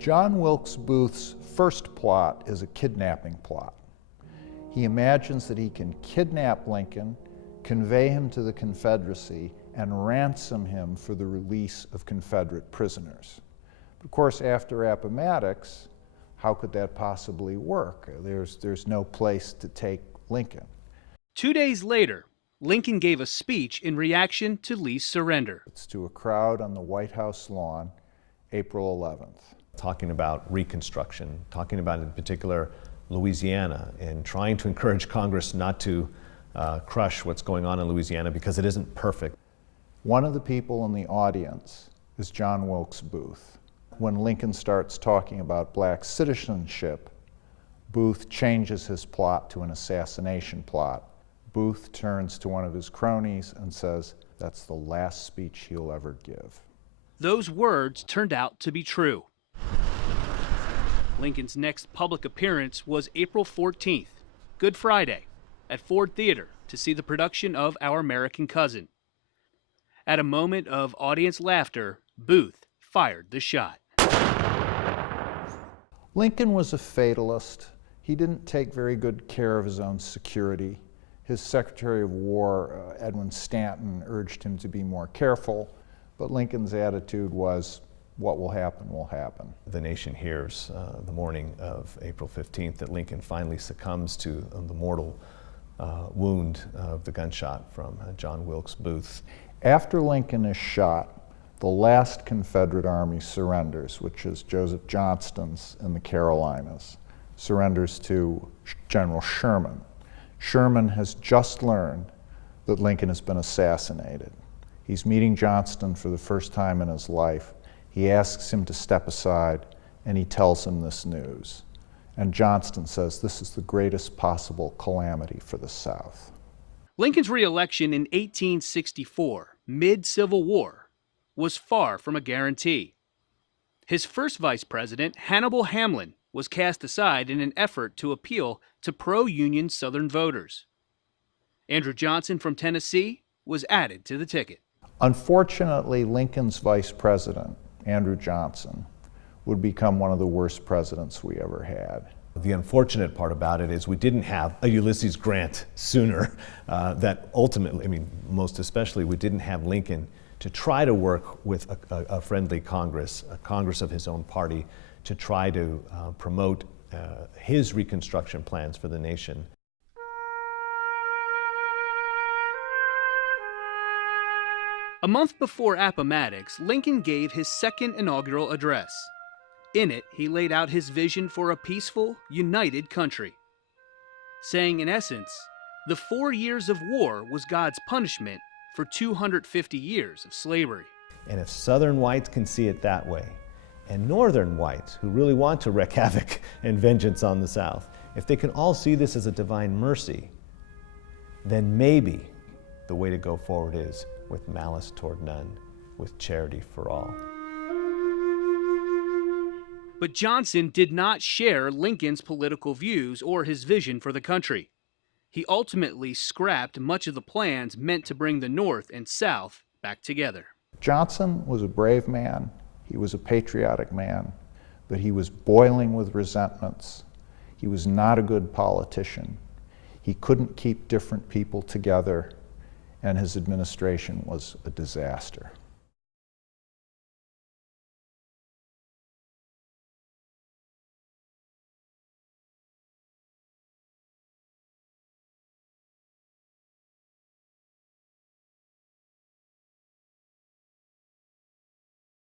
John Wilkes Booth's first plot is a kidnapping plot. He imagines that he can kidnap Lincoln, convey him to the Confederacy, and ransom him for the release of Confederate prisoners. But of course, after Appomattox, how could that possibly work? There's no place to take Lincoln. 2 days later, Lincoln gave a speech in reaction to Lee's surrender. It's to a crowd on the White House lawn, April 11th. Talking about Reconstruction, talking about in particular Louisiana, and trying to encourage Congress not to crush what's going on in Louisiana because it isn't perfect. One of the people in the audience is John Wilkes Booth. When Lincoln starts talking about black citizenship, Booth changes his plot to an assassination plot. Booth turns to one of his cronies and says that's the last speech he'll ever give. Those words turned out to be true. Lincoln's next public appearance was April 14th, Good Friday, at Ford Theater to see the production of Our American Cousin. At a moment of audience laughter, Booth fired the shot. Lincoln was a fatalist. He didn't take very good care of his own security. His Secretary of War, Edwin Stanton, urged him to be more careful, but Lincoln's attitude was, what will happen will happen. The nation hears the morning of April 15th that Lincoln finally succumbs to the mortal wound of the gunshot from John Wilkes Booth. After Lincoln is shot, the last Confederate army surrenders, which is Joseph Johnston's in the Carolinas, surrenders to General Sherman. Sherman has just learned that Lincoln has been assassinated. He's meeting Johnston for the first time in his life. He asks him to step aside, and he tells him this news. And Johnston says this is the greatest possible calamity for the South. Lincoln's re-election in 1864, mid-Civil War, was far from a guarantee. His first vice president, Hannibal Hamlin, was cast aside in an effort to appeal to pro-Union Southern voters. Andrew Johnson from Tennessee was added to the ticket. Unfortunately, Lincoln's vice president, Andrew Johnson, would become one of the worst presidents we ever had. The unfortunate part about it is we didn't have a Ulysses Grant sooner. That ultimately, I mean, most especially, we didn't have Lincoln to try to work with a friendly Congress, a Congress of his own party, to try to promote his Reconstruction plans for the nation. A month before Appomattox, Lincoln gave his second inaugural address. In it, he laid out his vision for a peaceful, united country, saying in essence, the 4 years of war was God's punishment for 250 years of slavery. And if Southern whites can see it that way, and Northern whites who really want to wreak havoc and vengeance on the South, if they can all see this as a divine mercy, then maybe the way to go forward is with malice toward none, with charity for all. But Johnson did not share Lincoln's political views or his vision for the country. He ultimately scrapped much of the plans meant to bring the North and South back together. Johnson was a brave man. He was a patriotic man, but he was boiling with resentments. He was not a good politician. He couldn't keep different people together, and his administration was a disaster.